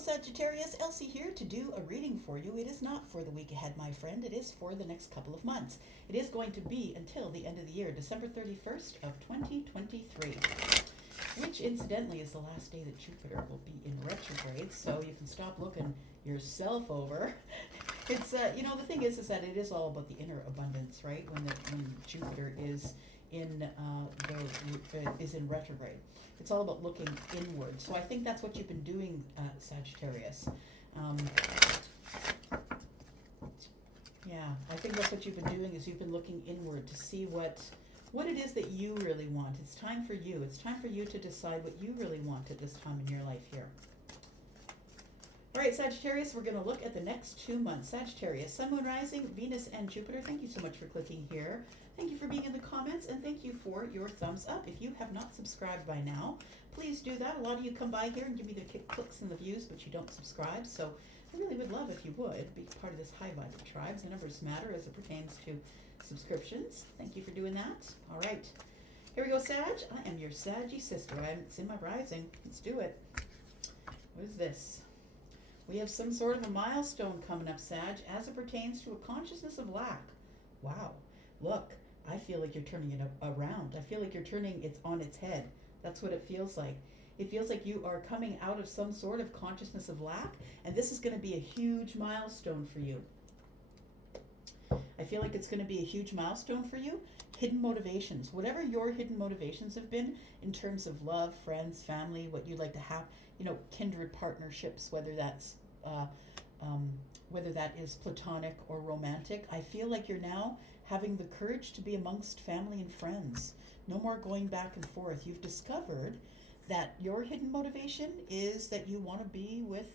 Sagittarius, Elsie here to do a reading for you. It is not for the week ahead, my friend. It is for the next couple of months. It is going to be until the end of the year, December 31st of 2023, which incidentally is the last day that Jupiter will be in retrograde, so you can stop looking yourself over. It's, the thing is that it is all about the inner abundance, right? When Jupiter is in is in retrograde. It's all about looking inward. So I think that's what you've been doing, Sagittarius. I think that's what you've been doing is you've been looking inward to see what it is that you really want. It's time for you. It's time for you to decide what you really want at this time in your life here. All right, Sagittarius, we're going to look at the next 2 months. Sagittarius, Sun, Moon, Rising, Venus, and Jupiter. Thank you so much for clicking here. Thank you for being in the comments, and thank you for your thumbs up. If you have not subscribed by now, please do that. A lot of you come by here and give me the clicks and the views, but you don't subscribe, so I really would love if you would be part of this high vibe tribe. The numbers matter as it pertains to subscriptions. Thank you for doing that. All right, here we go, Sag. I am your Saggy sister. It's in my rising. Let's do it. What is this? We have some sort of a milestone coming up, Sag, as it pertains to a consciousness of lack. Wow. Look, I feel like you're turning it around. I feel like you're turning it on its head. That's what it feels like. It feels like you are coming out of some sort of consciousness of lack, and this is going to be a huge milestone for you. I feel like it's going to be a huge milestone for you. Hidden motivations, whatever your hidden motivations have been in terms of love, friends, family, what you'd like to have, kindred partnerships, whether that is platonic or romantic. I feel like you're now having the courage to be amongst family and friends. No more going back and forth. You've discovered that your hidden motivation is that you want to be with,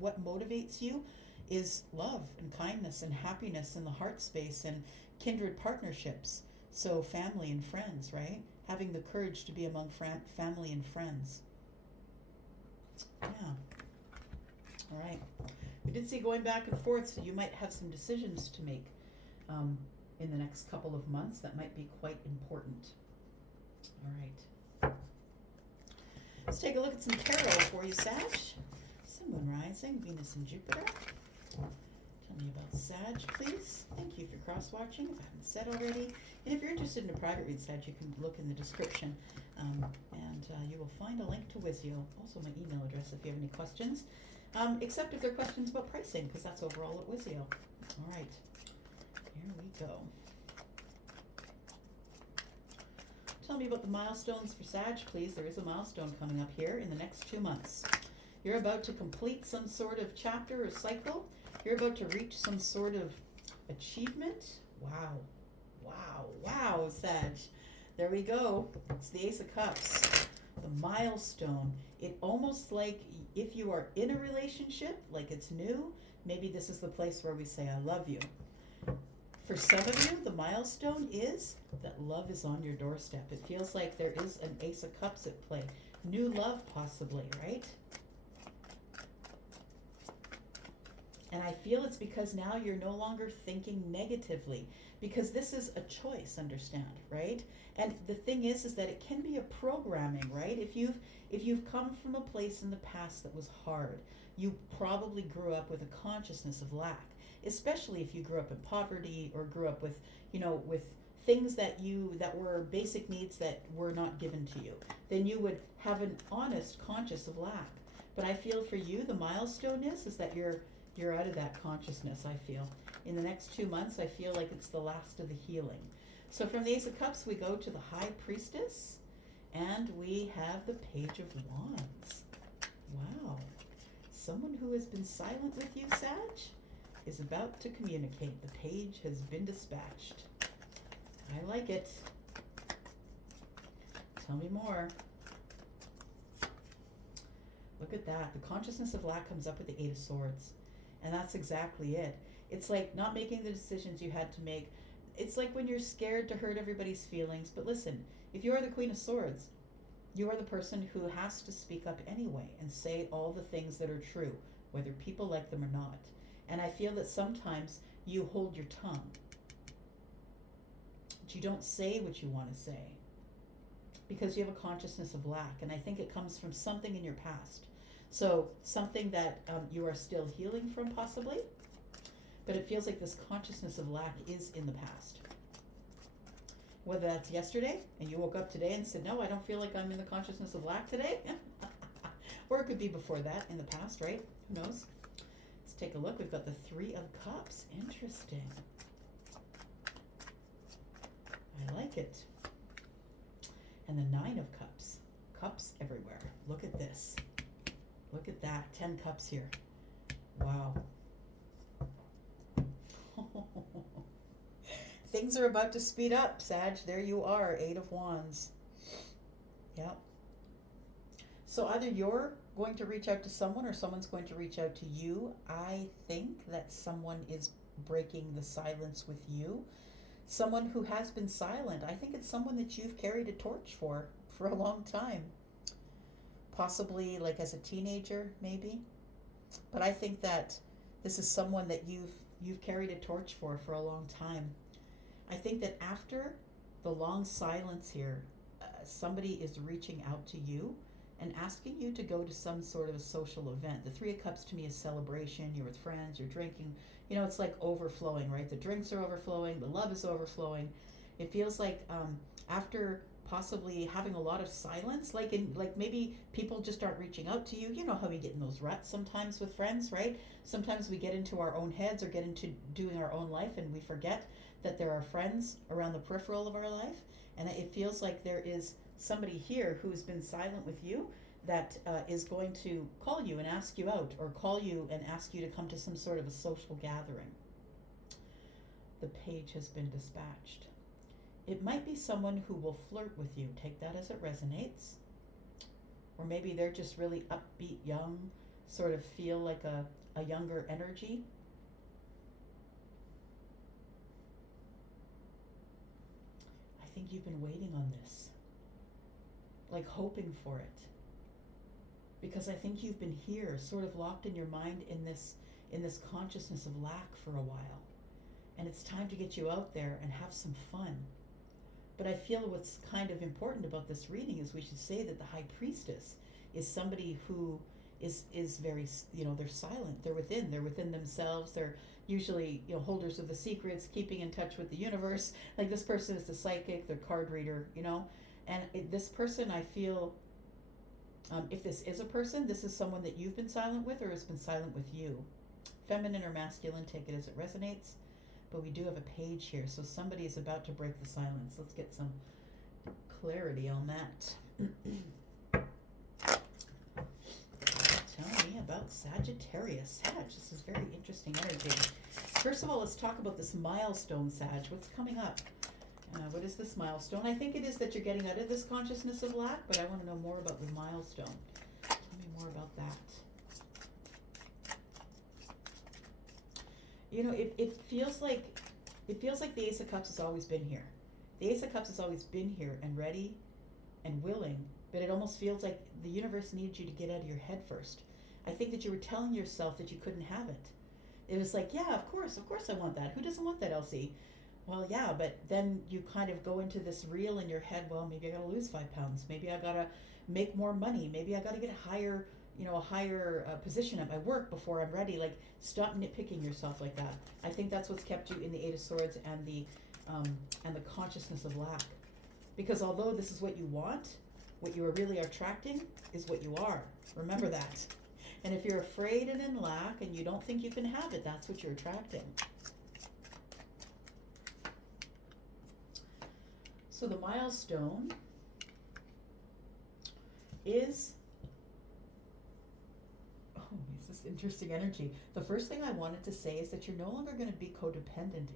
what motivates you is love and kindness and happiness in the heart space and kindred partnerships. So family and friends, right? Having the courage to be among family and friends. Yeah. All right. We did see going back and forth, so you might have some decisions to make in the next couple of months that might be quite important. All right. Let's take a look at some tarot for you, Sag. Sun, Moon, Rising, Venus, and Jupiter. Tell me about Sag, please. Thank you for cross-watching, if I haven't said already. And if you're interested in a private read, Sag, you can look in the description, and you will find a link to Wizio, also my email address if you have any questions, except if they're questions about pricing, because that's overall at Wizio. All right, here we go. Tell me about the milestones for Sag, please. There is a milestone coming up here in the next 2 months. You're about to complete some sort of chapter or cycle. You're about to reach some sort of achievement. Wow. Wow. Wow, Sag. There we go. It's the Ace of Cups. The milestone. It almost like if you are in a relationship, like it's new, maybe this is the place where we say, I love you. For some of you, the milestone is that love is on your doorstep. It feels like there is an Ace of Cups at play. New love, possibly, right? And I feel it's because now you're no longer thinking negatively, because this is a choice, understand, right? And the thing is that it can be a programming, right? If you've come from a place in the past that was hard, you probably grew up with a consciousness of lack, especially if you grew up in poverty or grew up with, with things that were basic needs that were not given to you. Then you would have an honest conscious of lack. But I feel for you, the milestone is that you're out of that consciousness, I feel. In the next 2 months, I feel like it's the last of the healing. So from the Ace of Cups, we go to the High Priestess, and we have the Page of Wands. Wow. Someone who has been silent with you, Sag, is about to communicate. The page has been dispatched. I like it. Tell me more. Look at that. The consciousness of lack comes up with the Eight of Swords. And that's exactly it. It's like not making the decisions you had to make. It's like when you're scared to hurt everybody's feelings. But listen, if you are the Queen of Swords, you are the person who has to speak up anyway and say all the things that are true, whether people like them or not. And I feel that sometimes you hold your tongue. But you don't say what you want to say because you have a consciousness of lack. And I think it comes from something in your past. So something that you are still healing from possibly, but it feels like this consciousness of lack is in the past. Whether that's yesterday and you woke up today and said, no, I don't feel like I'm in the consciousness of lack today. Or it could be before that in the past, right? Who knows? Let's take a look. We've got the Three of Cups. Interesting. I like it. And the Nine of Cups. Cups everywhere. Look at this. Look at that. 10 cups here. Wow. Things are about to speed up, Sag. There you are. 8 of Wands. Yep. So either you're going to reach out to someone or someone's going to reach out to you. I think that someone is breaking the silence with you. Someone who has been silent. I think it's someone that you've carried a torch for a long time. Possibly like as a teenager, maybe. But I think that this is someone that you've carried a torch for a long time. I think that after the long silence here, somebody is reaching out to you and asking you to go to some sort of a social event. The Three of Cups to me is celebration. You're with friends, you're drinking. You know, it's like overflowing, right? The drinks are overflowing, the love is overflowing. It feels like after possibly having a lot of silence, like maybe people just aren't reaching out to you. You know how we get in those ruts sometimes with friends, right? Sometimes we get into our own heads or get into doing our own life and we forget that there are friends around the peripheral of our life. And it feels like there is somebody here who's been silent with you that is going to call you and ask you out, or call you and ask you to come to some sort of a social gathering. The Page has been dispatched. It might be someone who will flirt with you. Take that as it resonates. Or maybe they're just really upbeat, young, sort of feel like a younger energy. I think you've been waiting on this, like hoping for it. Because I think you've been here, sort of locked in your mind in this consciousness of lack for a while. And it's time to get you out there and have some fun. But I feel what's kind of important about this reading is we should say that the High Priestess is somebody who is very, they're silent. They're within themselves. They're usually, holders of the secrets, keeping in touch with the universe. Like this person is the psychic, they're card reader, And this person, I feel, if this is a person, this is someone that you've been silent with or has been silent with you. Feminine or masculine, take it as it resonates. But we do have a Page here, so somebody is about to break the silence. Let's get some clarity on that. Tell me about Sagittarius. Sag, this is very interesting energy. First of all, let's talk about this milestone, Sag. What's coming up? What is this milestone? I think it is that you're getting out of this consciousness of lack, but I want to know more about the milestone. Tell me more about that. It feels like the Ace of Cups has always been here. The Ace of Cups has always been here and ready and willing, but it almost feels like the universe needed you to get out of your head first. I think that you were telling yourself that you couldn't have it. It was like, yeah, of course I want that. Who doesn't want that, Elsie? Well, yeah, but then you kind of go into this reel in your head, well, maybe I gotta lose 5 pounds. Maybe I gotta make more money. Maybe I gotta get a higher position at my work before I'm ready. Like, stop nitpicking yourself like that. I think that's what's kept you in the Eight of Swords and the consciousness of lack. Because although this is what you want, what you are really attracting is what you are. Remember that. And if you're afraid and in lack and you don't think you can have it, that's what you're attracting. So the milestone is this interesting energy. The first thing I wanted to say is that you're no longer going to be codependent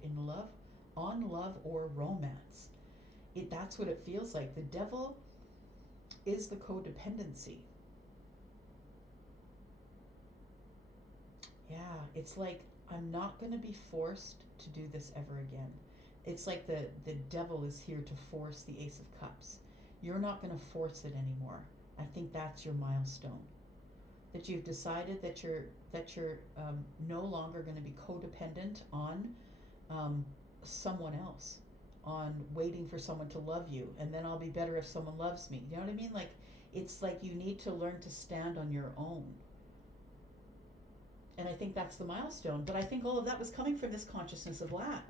on love or romance. That's what it feels like. The Devil is the codependency. Yeah, it's like, I'm not going to be forced to do this ever again. It's like the Devil is here to force the Ace of Cups. You're not going to force it anymore. I think that's your milestone. That you've decided that you're no longer going to be codependent on someone else, on waiting for someone to love you, and then I'll be better if someone loves me. You know what I mean? Like, it's like you need to learn to stand on your own. think that's the milestone. But I think all of that was coming from this consciousness of lack.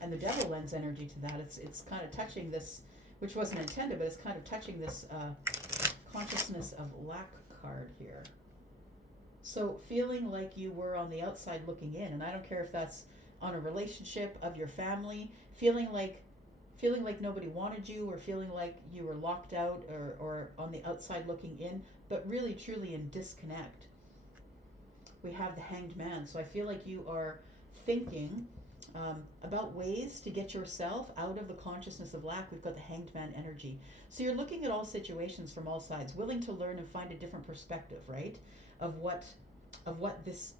And the devil lends energy to that. It's kind of touching this, which wasn't intended, but it's kind of touching this consciousness of lack card here. So feeling like you were on the outside looking in, and I don't care if that's on a relationship, of your family, feeling like nobody wanted you, or feeling like you were locked out, or on the outside looking in, but really truly in disconnect. We have the Hanged Man. So I feel like you are thinking about ways to get yourself out of the consciousness of lack. We've got the Hanged Man energy. So you're looking at all situations from all sides, willing to learn and find a different perspective, right? Of what this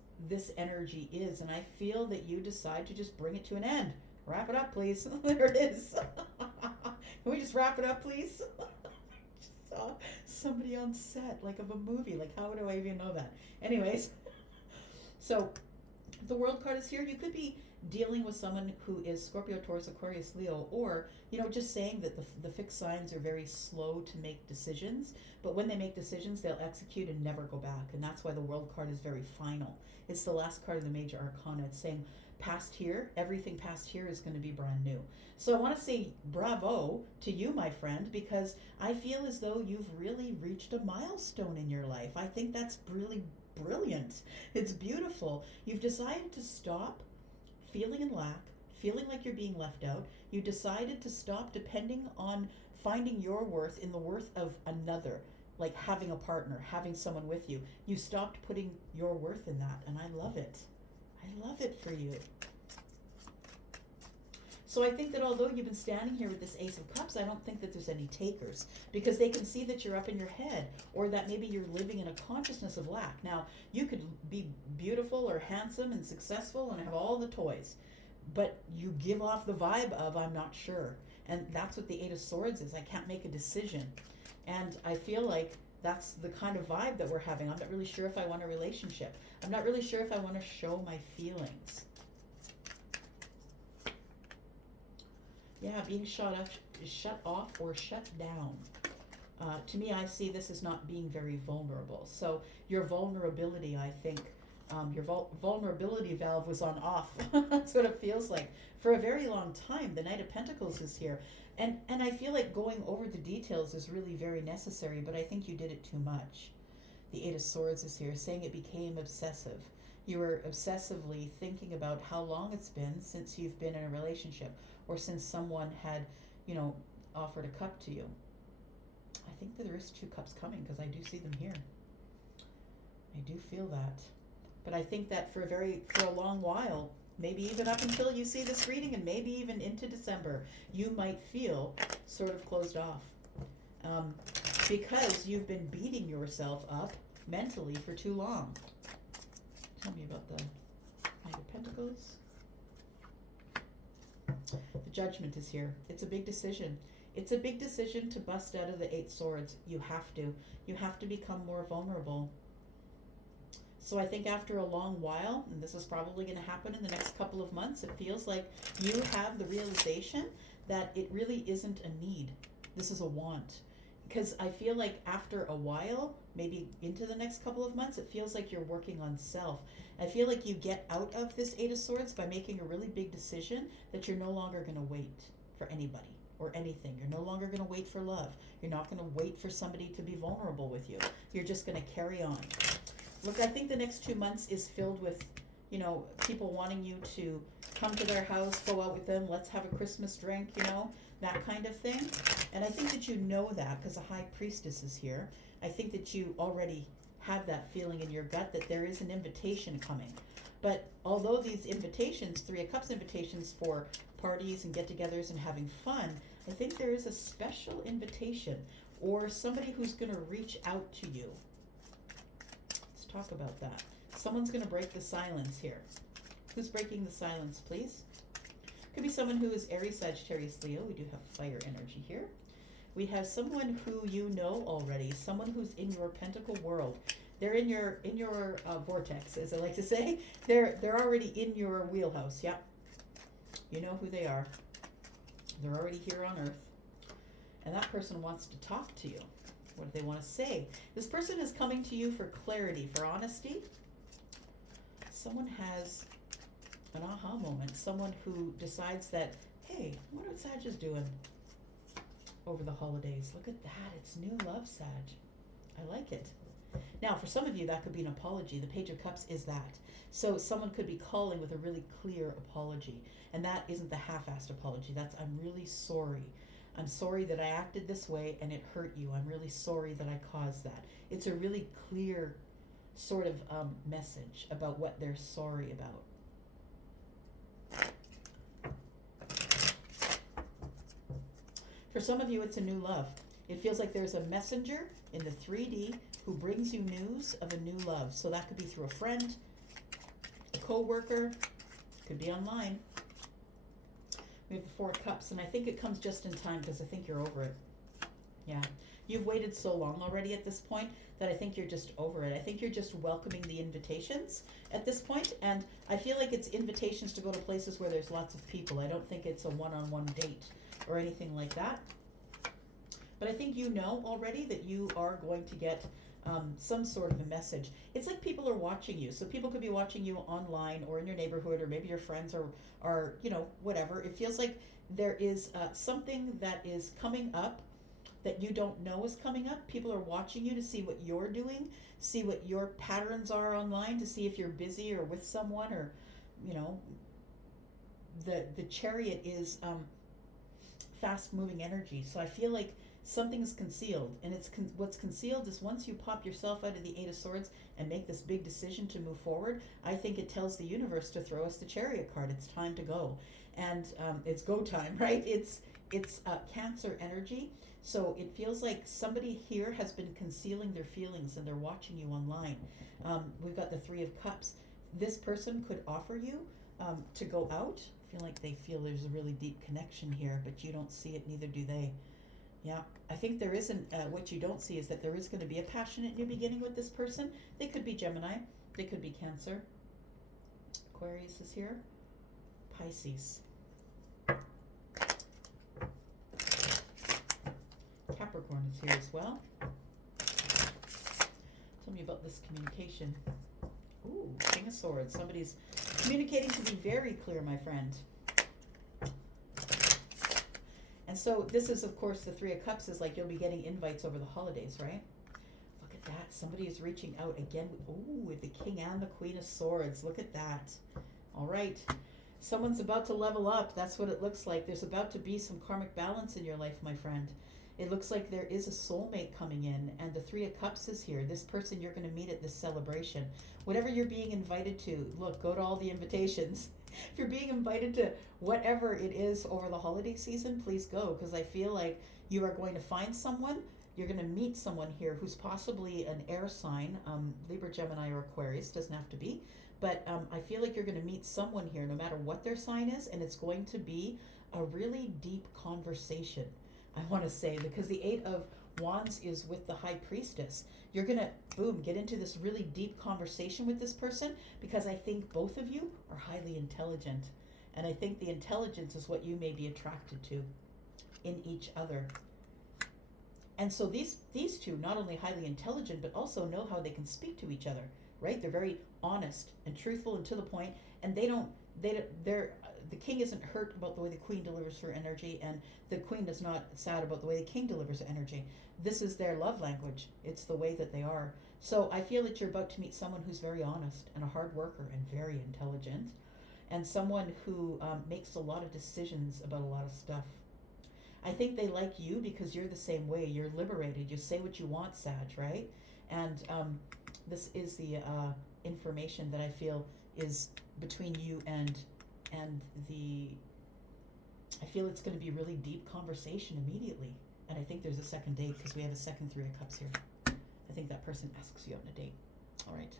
energy is. And I feel that you decide to just bring it to an end. Wrap it up, please. There it is. Can we just wrap it up, please? Just saw somebody on set, like of a movie. Like, how do I even know that? Anyways, so the World card is here. You could be dealing with someone who is Scorpio, Taurus, Aquarius, Leo, or, just saying that the fixed signs are very slow to make decisions, but when they make decisions, they'll execute and never go back. And that's why the World card is very final. It's the last card of the major arcana. It's saying past here, everything past here is going to be brand new. So I want to say bravo to you, my friend, because I feel as though you've really reached a milestone in your life. I think that's really brilliant. It's beautiful. You've decided to stop feeling in lack, feeling like you're being left out. You decided to stop depending on finding your worth in the worth of another, like having a partner, having someone with you. You stopped putting your worth in that, and I love it. I love it for you. So I think that although you've been standing here with this Ace of Cups, I don't think that there's any takers, because they can see that you're up in your head, or that maybe you're living in a consciousness of lack. Now, you could be beautiful or handsome and successful and have all the toys, but you give off the vibe of, I'm not sure. And that's what the Eight of Swords is. I can't make a decision. And I feel like that's the kind of vibe that we're having. I'm not really sure if I want a relationship. I'm not really sure if I want to show my feelings. Yeah, being shut off or shut down. To me, I see this as not being very vulnerable. So your vulnerability, I think, your vulnerability valve was on off. That's what it feels like. For a very long time, the Knight of Pentacles is here. And I feel like going over the details is really very necessary, but I think you did it too much. The Eight of Swords is here, saying it became obsessive. You were obsessively thinking about how long it's been since you've been in a relationship, or since someone had, offered a cup to you. I think that there is 2 cups coming, because I do see them here. I do feel that. But I think that for a long while, maybe even up until you see this reading, and maybe even into December, you might feel sort of closed off. Because you've been beating yourself up mentally for too long. Tell me about the Knight of Pentacles. The Judgment is here. It's a big decision. It's a big decision to bust out of the 8 swords. You have to. You have to become more vulnerable. So I think after a long while, and this is probably going to happen in the next couple of months, it feels like you have the realization that it really isn't a need. This is a want. Because I feel like after a while, maybe into the next couple of months, it feels like you're working on self. I feel like you get out of this 8 of Swords by making a really big decision that you're no longer going to wait for anybody or anything. You're no longer going to wait for love. You're not going to wait for somebody to be vulnerable with you. You're just going to carry on. Look, I think the next 2 months is filled with, people wanting you to come to their house, go out with them, let's have a Christmas drink, that kind of thing. And I think that you know that because the High Priestess is here. I think that you already have that feeling in your gut that there is an invitation coming. But although these invitations, 3 of Cups invitations for parties and get-togethers and having fun, I think there is a special invitation or somebody who's going to reach out to you. Let's talk about that. Someone's going to break the silence here. Who's breaking the silence, please? Could be someone who is Aries, Sagittarius, Leo. We do have fire energy here. We have someone who you know already, someone who's in your pentacle world. They're in your vortex, as I like to say. They're already in your wheelhouse. Yep. You know who they are. They're already here on Earth. And that person wants to talk to you. What do they want to say? This person is coming to you for clarity, for honesty. someone has an aha moment. Someone who decides that, hey, I wonder what Sag is doing over the holidays. Look at that. It's new love, Sag. I like it. Now, for some of you, that could be an apology. The Page of Cups is that. So someone could be calling with a really clear apology. And that isn't the half-assed apology. That's, I'm really sorry. I'm sorry that I acted this way and it hurt you. I'm really sorry that I caused that. It's a really clear sort of message about what they're sorry about. For some of you, it's a new love. It feels like there's a messenger in the 3D who brings you news of a new love. So that could be through a friend, a co-worker, could be online. We have the 4 of Cups, and I think it comes just in time because I think you're over it. Yeah. You've waited so long already at this point that I think you're just over it. I think you're just welcoming the invitations at this point, and I feel like it's invitations to go to places where there's lots of people. I don't think it's a one-on-one date or anything like that. But I think you know already that you are going to get some sort of a message. It's like people are watching you. So people could be watching you online or in your neighborhood, or maybe your friends are you know, whatever. It feels like there is something that is coming up that you don't know is coming up. People are watching you to see what you're doing, see what your patterns are online, to see if you're busy or with someone, or, you know, the Chariot is fast moving energy. So I feel like something's concealed, and it's what's concealed is once you pop yourself out of the 8 of Swords and make this big decision to move forward, I think it tells the universe to throw us the Chariot card. It's time to go, and it's go time, right? It's Cancer energy. So it feels like somebody here has been concealing their feelings and they're watching you online. We've got the 3 of Cups. This person could offer you to go out. I feel like they feel there's a really deep connection here, but you don't see it, neither do they. Yeah, I think there isn't, what you don't see is that there is going to be a passionate new beginning with this person. They could be Gemini, they could be Cancer. Aquarius is here. Pisces. Capricorn is here as well. Tell me about this communication. Ooh, King of Swords. Somebody's communicating to be very clear, my friend. And so this is, of course, the 3 of Cups is like you'll be getting invites over the holidays, right? Look at that. Somebody is reaching out again. Ooh, with the King and the Queen of Swords. Look at that. All right. Someone's about to level up. That's what it looks like. There's about to be some karmic balance in your life, my friend. It looks like there is a soulmate coming in, and the 3 of Cups is here. This person you're going to meet at this celebration. Whatever you're being invited to, look, go to all the invitations. If you're being invited to whatever it is over the holiday season, please go, because I feel like you are going to find someone. You're going to meet someone here who's possibly an air sign, Libra, Gemini, or Aquarius. Doesn't have to be. But I feel like you're going to meet someone here, no matter what their sign is, and it's going to be a really deep conversation, I want to say, because the 8 of Wands is with the High Priestess. You're going to, boom, get into this really deep conversation with this person, because I think both of you are highly intelligent. And I think the intelligence is what you may be attracted to in each other. And so these two, not only highly intelligent, but also know how they can speak to each other, right? They're very honest and truthful and to the point, and the King isn't hurt about the way the Queen delivers her energy, and the Queen is not sad about the way the King delivers energy. This is their love language. It's the way that they are. So I feel that you're about to meet someone who's very honest and a hard worker and very intelligent, and someone who makes a lot of decisions about a lot of stuff. I think they like you because you're the same way. You're liberated. You say what you want, Sag, right? And this is the information that I feel is between you and I feel it's going to be a really deep conversation immediately. And I think there's a second date because we have a second 3 of Cups here. I think that person asks you out on a date. All right.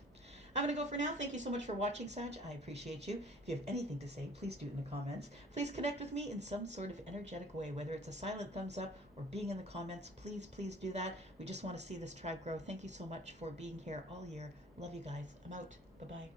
I'm going to go for now. Thank you so much for watching, Sag. I appreciate you. If you have anything to say, please do it in the comments. Please connect with me in some sort of energetic way, whether it's a silent thumbs up or being in the comments. Please, please do that. We just want to see this tribe grow. Thank you so much for being here all year. Love you guys. I'm out. Bye-bye.